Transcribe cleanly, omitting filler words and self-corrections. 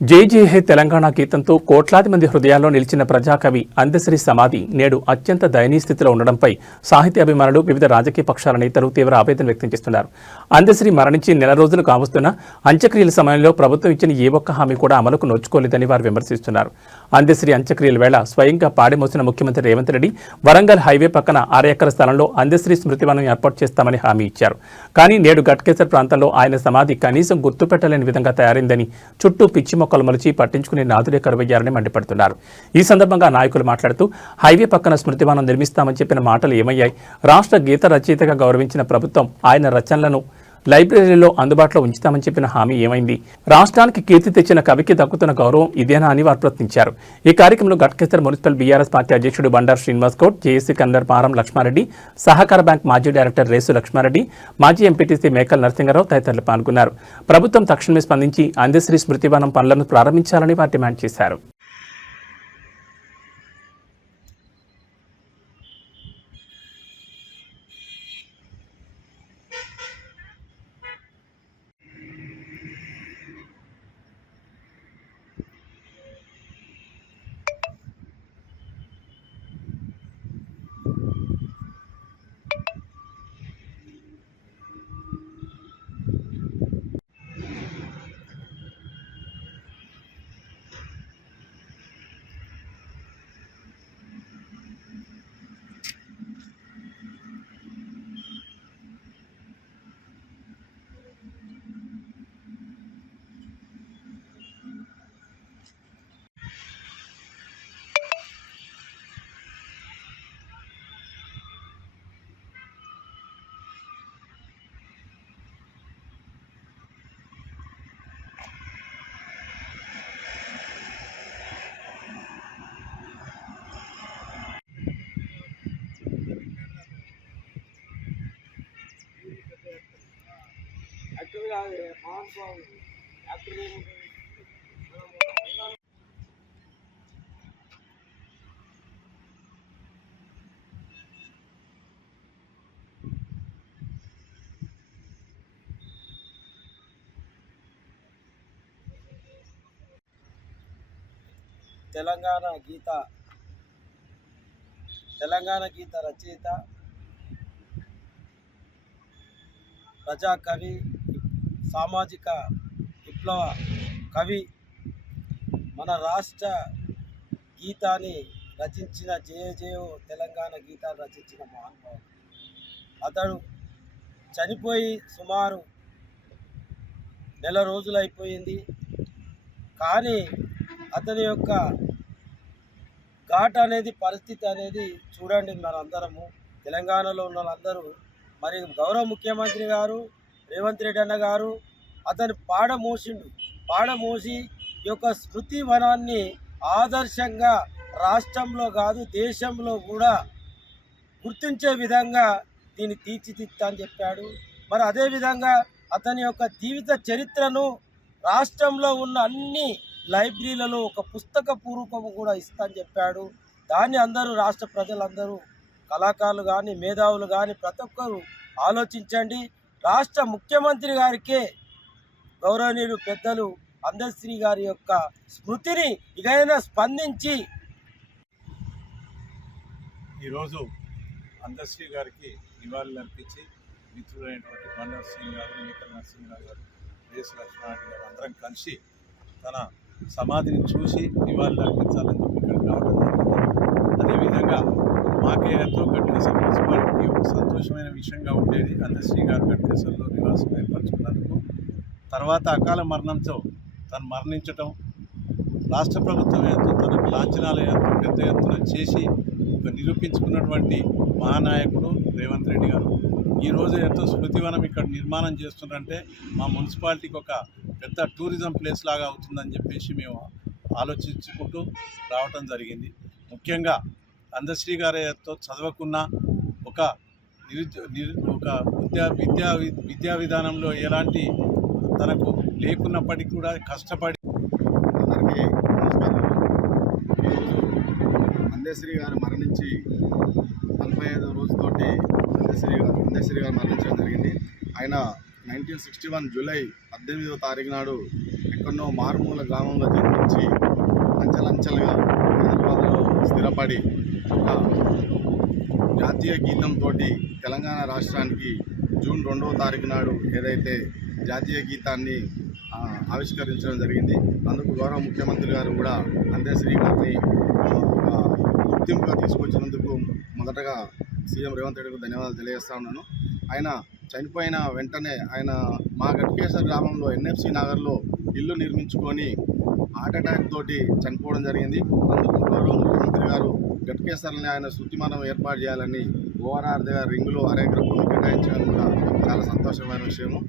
జై జై హే తెలంగాణ గీతంతో కోట్లాది మంది హృదయాల్లో నిలిచిన ప్రజాకవి అందశ్రీ సమాధి నేడు అత్యంత దయనీయ స్థితిలో ఉండడంపై సాహిత్య అభిమానులు వివిధ రాజకీయ పక్షాల నేతలు తీవ్ర ఆవేదన వ్యక్తం చేస్తున్నారు. అందశ్రీ మరణించి నెల రోజులు కావస్తున్న అంత్యక్రియల సమయంలో ప్రభుత్వం ఇచ్చిన ఏ ఒక్క హామీ కూడా అమలుకు నోచుకోలేదని వారు విమర్శిస్తున్నారు. అందశ్రీ అంత్యక్రియల వేళ స్వయంగా పాడిమోసిన ముఖ్యమంత్రి రేవంత్ రెడ్డి వరంగల్ హైవే పక్కన 6 ఎకరాల స్థలంలో అందశ్రీ స్మృతివనం ఏర్పాటు చేస్తామని హామీ ఇచ్చారు. కానీ నేడు గట్కేసర్ ప్రాంతంలో ఆయన సమాధి కనీసం గుర్తుపెట్టలేని విధంగా తయారైందని, చుట్టూ పిచ్చి మొక్కలు మలిచి పట్టించుకునే నాదులే కరువయ్యారని మండిపడుతున్నారు. ఈ సందర్భంగా నాయకులు మాట్లాడుతూ హైవే పక్కన స్మృతివనం నిర్మిస్తామని చెప్పిన మాటలు ఏమయ్యాయి? రాష్ట్ర గీత రచయితగా గౌరవించిన ప్రభుత్వం ఆయన రచనలను లైబ్రరీలో అందుబాటులో ఉంచుతామని చెప్పిన హామీ ఏమైంది? రాష్ట్రానికి కీర్తి తెచ్చిన కవికి దక్కుతున్న గౌరవం ఇదేనా అని వారు ప్రశ్నించారు. ఈ కార్యక్రమంలో గట్కేసర్ మున్సిపల్ బీఆర్ఎస్ పార్టీ అధ్యక్షుడు బండారు శ్రీనివాస్ గౌడ్, జేఏసీ కన్వీనర్ పారం లక్ష్మారెడ్డి, సహకార బ్యాంక్ మాజీ డైరెక్టర్ రేసు లక్ష్మారెడ్డి, మాజీ ఎంపీటీసీ మేకల్ నరసింహారావు తదితరులు పాల్గొన్నారు. ప్రభుత్వం తక్షణమే స్పందించి అందశ్రీ స్మృతివనం పనులను ప్రారంభించాలని వారు డిమాండ్ చేశారు. తెలంగాణ గీత రచయిత, ప్రజాకవి, సామాజిక విప్లవ కవి, మన రాష్ట్ర గీతాన్ని రచించిన జయ జయ తెలంగాణ గీతాన్ని రచించిన మహానుభావుడు. అతడు చనిపోయి సుమారు నెల రోజులైపోయింది. కానీ అతని యొక్క ఘాట్ అనేది, పరిస్థితి అనేది చూడండి. మనందరము తెలంగాణలో ఉన్న వాళ్ళందరూ, మరి గౌరవ ముఖ్యమంత్రి గారు రేవంత్ రెడ్డి అన్న గారు అతను పాడమోసి ఈ యొక్క స్మృతి వనాన్ని ఆదర్శంగా రాష్ట్రంలో కాదు దేశంలో కూడా గుర్తించే విధంగా దీన్ని తీర్చిదిద్దా అని చెప్పాడు. మరి అదేవిధంగా అతని యొక్క జీవిత చరిత్రను రాష్ట్రంలో ఉన్న అన్ని లైబ్రరీలలో ఒక పుస్తక పూర్వకము కూడా ఇస్తా అని చెప్పాడు. దాన్ని అందరూ, రాష్ట్ర ప్రజలందరూ, కళాకారులు కానీ, మేధావులు కానీ ప్రతి ఒక్కరు ఆలోచించండి. రాష్ట్ర ముఖ్యమంత్రి గారికే గౌరవనీయులు పెద్దలు అందశ్రీ గారి యొక్క స్మృతిని ఇకైనా స్పందించి ఈరోజు అందశ్రీ గారికి నివాళులు అర్పించి మిత్రులైనటువంటి బండారు సింగ్ గారు, మేకల్ నరసింహారావు గారు, రేసు లక్ష్మారెడ్డి గారు అందరం కలిసి తన సమాధిని చూసి నివాళులు అర్పించాలని చెప్పి ఇక్కడికి రావడం జరిగింది. అదేవిధంగా మాకే ఎంతో గట్కేసర్ మున్సిపాలిటీకి ఒక సంతోషమైన విషయంగా ఉండేది అందశ్రీ గారు గట్కేసర్లో నివాసం ఏర్పరచుకున్నందుకు. తర్వాత అకాల మరణంతో తను మరణించటం, రాష్ట్ర ప్రభుత్వం ఎంతో తనకు లాంఛనాలు ఎంతో పెద్ద ఎత్తున చేసి ఒక నిరూపించుకున్నటువంటి మహానాయకుడు రేవంత్ రెడ్డి గారు ఈరోజు ఎంతో స్మృతివనం ఇక్కడ నిర్మాణం చేస్తున్నారంటే మా మున్సిపాలిటీకి ఒక పెద్ద టూరిజం ప్లేస్ లాగా అవుతుందని చెప్పేసి మేము ఆలోచించుకుంటూ రావటం జరిగింది. ముఖ్యంగా అందశ్రీ గారితో చదవకున్న ఒక విద్యా విధానంలో ఎలాంటి తనకు లేకున్నప్పటికీ కూడా కష్టపడి అందరికీ నమస్కారాలు. ఈరోజు అందశ్రీ గారు మరణించి 45వ రోజుతోటి అందశ్రీ గారు మరణించడం జరిగింది. ఆయన 1961 జూలై 18వ తారీఖు నాడు ఎక్కడో మారుమూల గ్రామంలో జన్మించి అంచెలంచెలుగా హైదరాబాద్లో స్థిరపడి ఒక జాతీయ గీతంతో తెలంగాణ రాష్ట్రానికి జూన్ 2వ తారీఖు నాడు ఏదైతే జాతీయ గీతాన్ని ఆవిష్కరించడం జరిగింది. అందుకు గౌరవ ముఖ్యమంత్రి గారు కూడా అందశ్రీ గారిని ఒక గుర్తింపుగా తీసుకొచ్చినందుకు మొదటగా సీఎం రేవంత్ రెడ్డికి ధన్యవాదాలు తెలియజేస్తా ఉన్నాను. ఆయన చనిపోయిన వెంటనే ఆయన మా గట్కేశ్వర్ గ్రామంలో ఎన్ఎఫ్సి నగర్లో ఇల్లు నిర్మించుకొని హార్ట్ అటాక్ తోటి చనిపోవడం జరిగింది. అందుకు గౌరవ ముఖ్యమంత్రి గారు గట్కేశ్వర్ని ఆయన శృతిమానం ఏర్పాటు చేయాలని ఓఆర్ఆర్ దగ్గర రింగులో 1/2 ఎకరం కేటాయించడం కూడా చాలా సంతోషమైన విషయము.